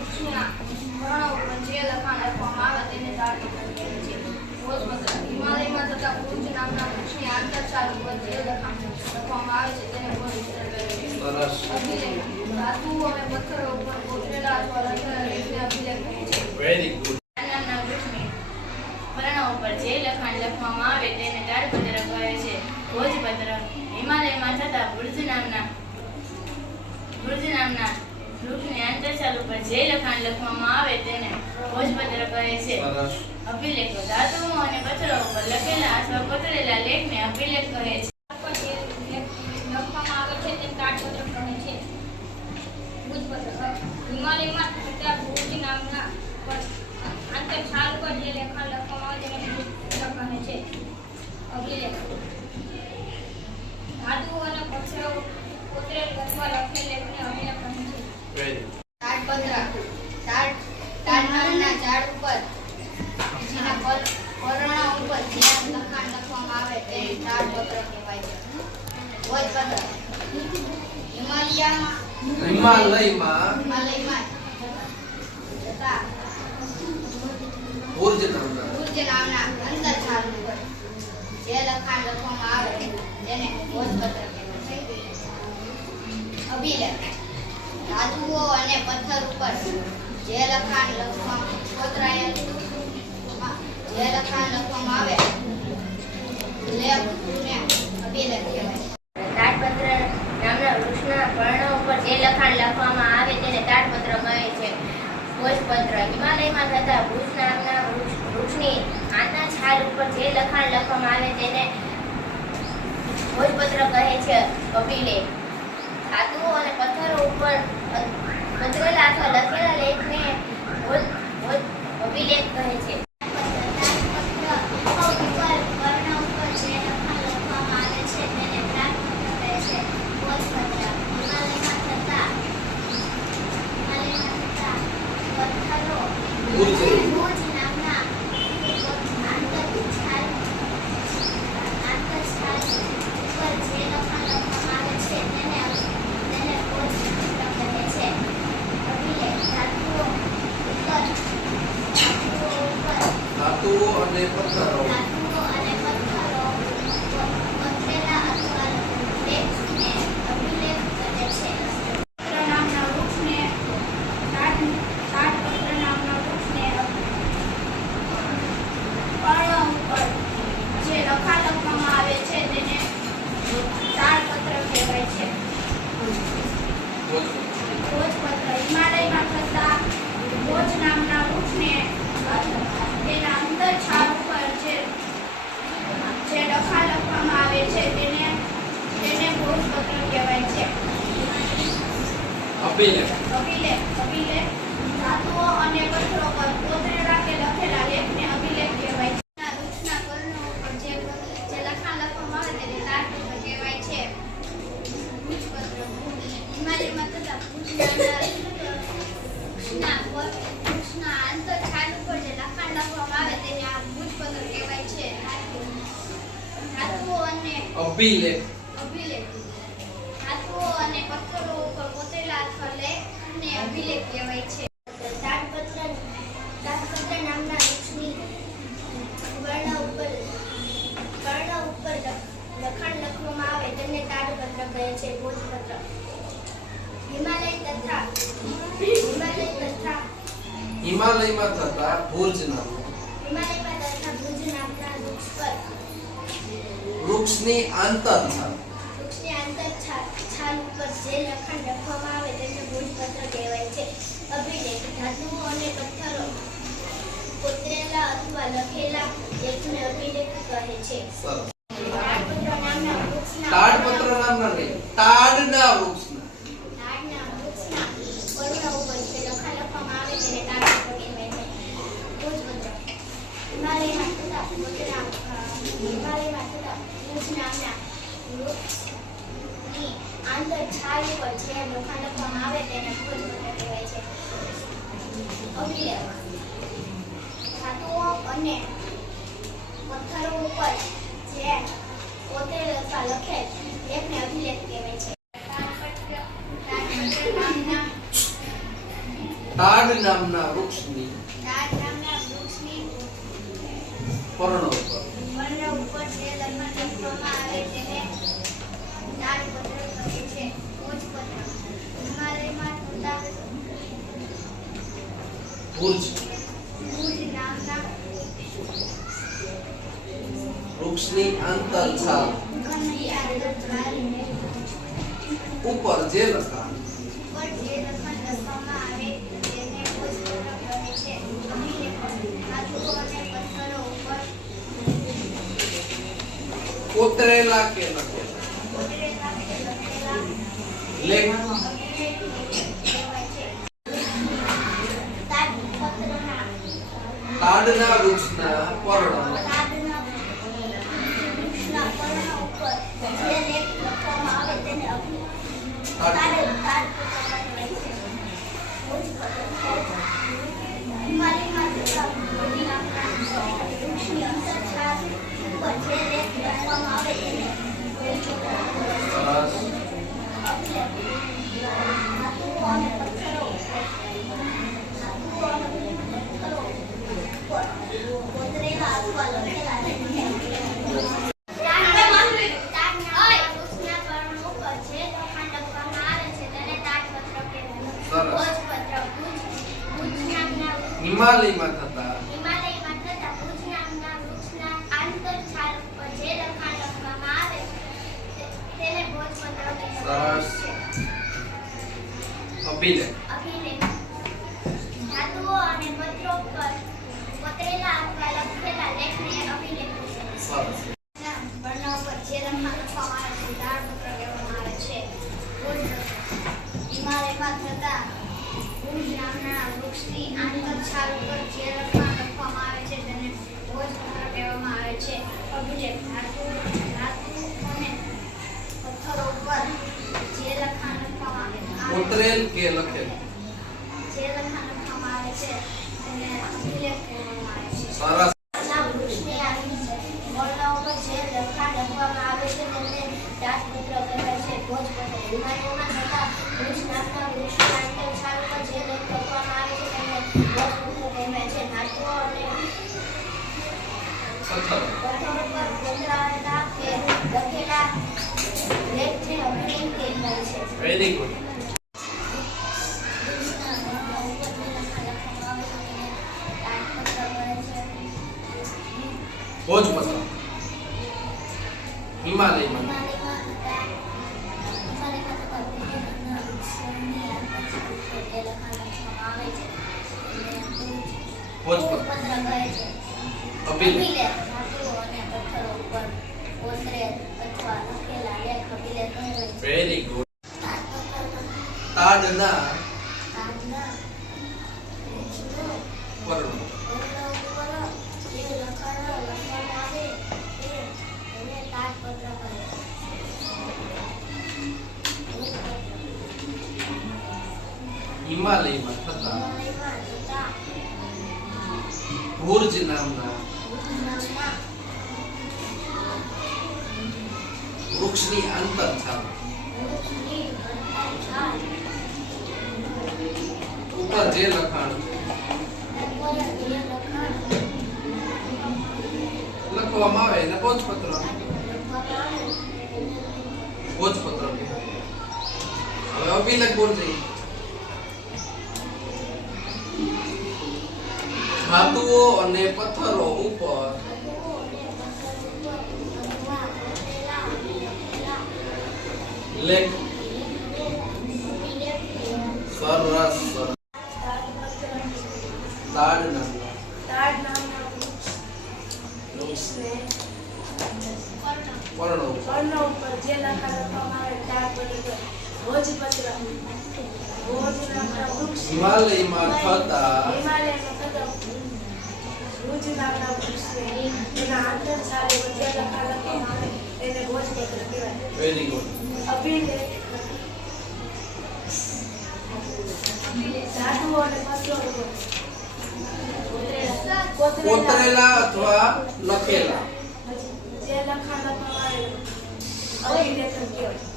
વૃક્ષના વર્ણો ઉપર જે લખાણ લખવામાં આવે તેને તાડપત્ર કહે છે ભોજપત્ર હિમાલયમાં થતા ભુજ નામના વૃક્ષની આંતરછાલ ઉપર જે લખાણ લખવામાં આવે છે તેને ભોજપત્ર કહે છે ધાતુઓ અને પથ્થરો ઉપર કોતરેલા અથવા લખેલા લેખને અભિલેખ કહે છે વેરી ગુડ પર્ણો ઉપર જે લખાણ લખવામાં આવે તેને તાડપત્ર કહે છે ભોજપત્ર હિમાલયમાં થતા બુર્જ નામના બુર્જ નામના વૃક્ષની આંતરછાલ ઉપર જે લખાણ લખવામાં આવે તેને ભોજપત્ર કહે છે. અભિલેખો ધાતુઓ અને પથ્થરો ઉપર લખેલા અથવા કોતરેલા લેખને અભિલેખ કહે છે. પર જે લેખ લખવામાં આવે છે તે તાડપત્ર કહે છે. ભુજપત્ર હિમાલયમાં થતા ભુજ નામના પર આંતરછાલ જે લેખન લખવામાં આવે તેને ભુજપત્ર કહે છે. અભિલેખ. ધાતુઓ અને પથ્થરો કોતરેલ અથવા લખેલ લેખને અભિલેખ કહે છે વેરી તાડપત્ર તાડ તાડના ઝાડ ઉપર જેના પર પર્ણો ઉપર જે લખાણ લખવામાં આવે તે તાડપત્ર કહેવાય છે ભોજપત્ર હિમાલયમાં હિમાલયમાં હિમાલયમાં તથા ભુજ નામના ભુજ નામના અંતરછાલ ઉપર જે લખાણ લખવામાં આવે તેને ભોજપત્ર કહેવાય છે અભિલેખ ધાતુઓ અને પથ્થર ઉપર જે લખાણ લખવામાં કોતરાયેલ જે લખાણ ઉપર જે લખાણ લખવામાં આવે તેને ભોજપત્ર કહે છે અભિલેખ ધાતુઓ અને પથ્થરો ઉપર પથરેલા અથવા લખેલા લેખને અભિલેખ કહે છે ભુજ ધાતુઓ અને પથ્થરો ધાતુઓ અને પથ્થરો પથરેલા અથવા લેખને અભિલેખ કરે છે પત્ર નામના વૃક્ષને તાડ તાડપત્ર નામના વૃક્ષને પર્ણ ઉપર જે લખાણ લખવામાં આવે છે તેને તાડપત્ર કહેવાય છે ભોજ ભોજપત્ર હિમાલયમાં થતા ભોજ નામના વૃક્ષને તેના અંદર છાલ ઉપર જે જે લખાણ લખવામાં આવે છે તેને તેને ભોજપત્ર કહેવાય છે અભિલેખ અભિલેખ અભિલેખ ધાતુઓ અને પથ્થરો પર કોતરેલા રાખે લખેલા લેખને અભિલેખ કહેવાય છે. વૃક્ષના પર્ણો ઉપર જે જે લખાણ લખવામાં આવે તેને તાડપત્ર કહેવાય છે. હિમાલયમાં થતા ભુજના વૃક્ષના આંતર છાલ ઉપર જે લખાણ લખવામાં આવે તેને આ ભૂજપત્ર કહેવાય છે. ધાતુઓ અને અભિલેખ ધાતુઓ અને પથ્થરો ઉપર કોતરેલા અથવા લેખને અભિલેખ કહેવાય છે. તાડપત્ર તાડપત્ર નામના વૃક્ષની વર્ણ ઉપર વર્ણ ઉપર લખાણ લખવામાં આવે તેને તાડપત્ર કહે છે ભોજપત્ર હિમાલય તથા હિમાલય તથા હિમાલયમાં થતા ભુજ નામનું હિમાલયમાં તથા ભુજ નામના વૃક્ષ પર વૃક્ષની આંતરછાલ વૃક્ષની આંતર છાલ ઉપર જે લખાણ લખવામાં આવે તેને ભોજપત્ર કહેવાય છે. અભિલેખ ધાતુઓ અને પથ્થરો કોતરેલા અથવા લખેલા લેખને અભિલેખ કહે છે. તાડપત્ર નામના નહીં તાડના અંત છાલ ઉપર જે લખાણ લખવામાં આવે તેને ભોજપત્ર કહેવાય છે. અભિલેખ ધાતુઓ અને પથ્થરો ઉપર જે પોતે અથવા લખે લેખને અભિલેખ કહેવાય છે. તાડ નામના વૃક્ષની તાડ નામના વૃક્ષની પર્ણો. ભુજ. વૃક્ષની આંતરછાલ ઉપર જે લખાણ કોતરેલા કે લખેલા. લેખ. કાઢના વૃક્ષના પરણા કાઢના હિમાલયમાં થતા. હિમાલયમાં અભિલેખ કતરેલ કે લખેલ? જે લખાણ લખવામાં ભોજ મસાલા. હિમાલયમાં. ભોજ અપીલ વેરી ગુડ તાજના હિમાલયમાં થતા ભુર્જ નામના વૃક્ષની અંતર છાપ ઉપર જે લખાણ લખવામાં આવે એને ભોજપત્ર. ભોજપત્ર. હવે અભિલેખ બોલ જઈએ ધાતુઓ અને પથ્થરો ઉપર સરસ તાડ ઉપર. જે લખા લખવામાં આવે તાડ બની ગયો. ભોજપત રહું ભોજનામના વૃક્ષ હિમાલયમાં થતા હિમાલયમાં થતા ભુજ નામના વૃક્ષને એના આંતર સારે વધ્યા લખા લખવામાં આવે એને ભોજપત્ર કહેવાય વેરી ગુડ અભિલે ધાતુઓ અને પશુઓ કોતરેલા અથવા લખેલા જે લખાણ લખવામાં આવે અભિલેખન કહેવાય